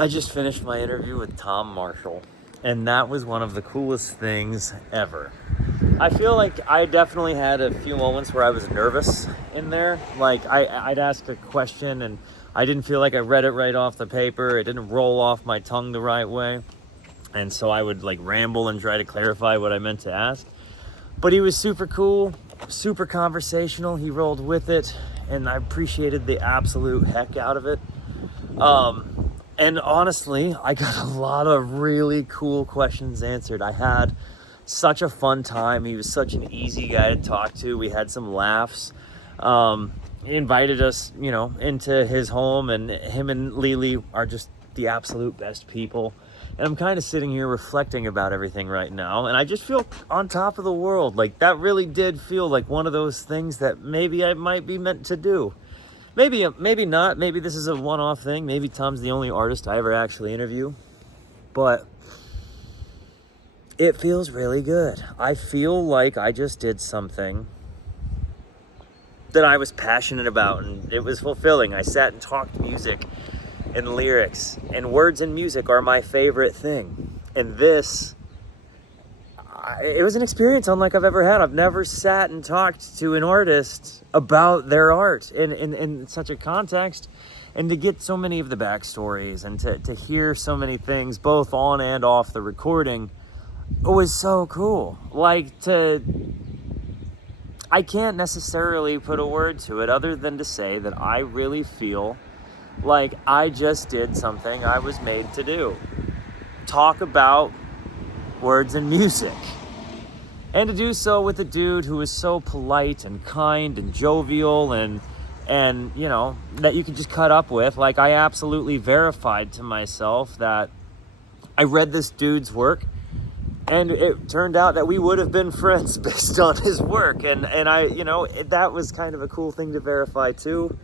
I just finished my interview with Tom Marshall, and that was one of the coolest things ever. I feel like I definitely had a few moments where I was nervous in there. Like I'd ask a question and I didn't feel like I read it right off the paper. It didn't roll off my tongue the right way. And so I would like ramble and try to clarify what I meant to ask. But he was super cool, super conversational. He rolled with it, and I appreciated the absolute heck out of it. And honestly, I got a lot of really cool questions answered. I had such a fun time. He was such an easy guy to talk to. We had some laughs. He invited us, into his home, and him and Lily are just the absolute best people. And I'm kind of sitting here reflecting about everything right now, and I just feel on top of the world. Like, that really did feel like one of those things that maybe I might be meant to do. Maybe not. Maybe this is a one-off thing. Maybe Tom's the only artist I ever actually interview. But it feels really good. I feel like I just did something that I was passionate about, and it was fulfilling. I sat and talked music and lyrics, and words and music are my favorite thing. And it was an experience unlike I've ever had. I've never sat and talked to an artist about their art in such a context, and to get so many of the backstories and to hear so many things both on and off the recording was so cool. I can't necessarily put a word to it other than to say that I really feel like I just did something I was made to do. Talk about words and music. And to do so with a dude who is so polite and kind and jovial and that you could just cut up with. Like, I absolutely verified to myself that I read this dude's work, and it turned out that we would have been friends based on his work. And that was kind of a cool thing to verify too.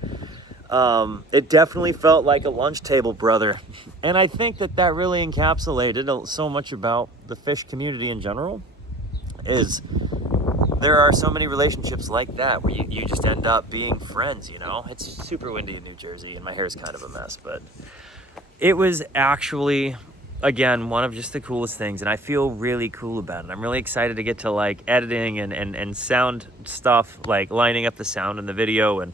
It definitely felt like a lunch table brother. And I think that really encapsulated so much about the Phish community in general. Is there are so many relationships like that where you just end up being friends, It's super windy in New Jersey and my hair's kind of a mess, but it was actually, again, one of just the coolest things, and I feel really cool about it. I'm really excited to get to like editing and sound stuff, like lining up the sound in the video and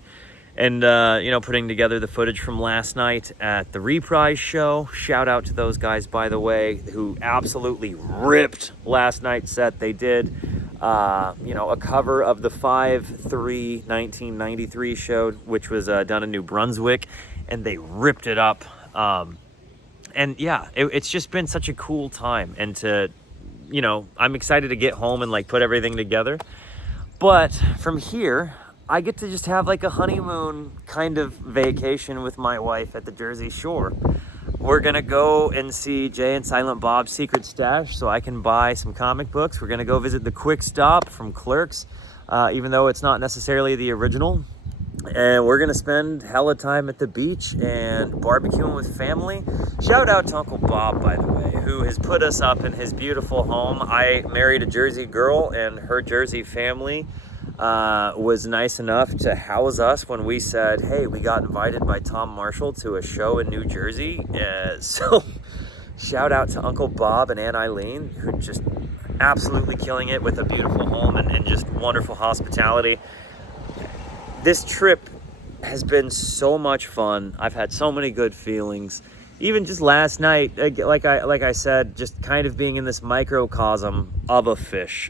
putting together the footage from last night at the Reprise show. Shout out to those guys, by the way, who absolutely ripped last night's set. They did, a cover of the 5/3 1993 show, which was done in New Brunswick, and they ripped it up. It's just been such a cool time, and I'm excited to get home and like put everything together. But from here, I get to just have like a honeymoon kind of vacation with my wife at the Jersey Shore. We're gonna go and see Jay and Silent Bob's Secret Stash so I can buy some comic books. We're gonna go visit the Quick Stop from Clerks, even though it's not necessarily the original. And we're gonna spend hella time at the beach and barbecuing with family. Shout out to Uncle Bob, by the way, who has put us up in his beautiful home. I married a Jersey girl, and her Jersey family was nice enough to house us when we said, hey, we got invited by Tom Marshall to a show in New Jersey. So shout out to Uncle Bob and Aunt Eileen, who are just absolutely killing it with a beautiful home and just wonderful hospitality. This trip has been so much fun. I've had so many good feelings. Even just last night, like I said, just kind of being in this microcosm of a Phish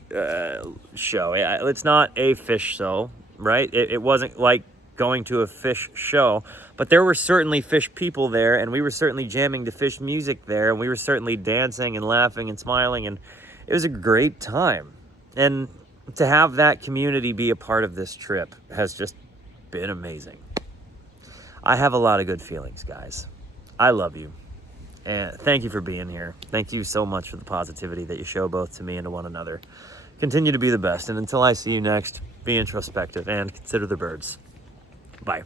show. It's not a Phish show, right? It wasn't like going to a Phish show, but there were certainly Phish people there, and we were certainly jamming to Phish music there, and we were certainly dancing and laughing and smiling, and it was a great time. And to have that community be a part of this trip has just been amazing. I have a lot of good feelings, guys. I love you, and thank you for being here. Thank you so much for the positivity that you show both to me and to one another. Continue to be the best, and until I see you next, be introspective and consider the birds. Bye.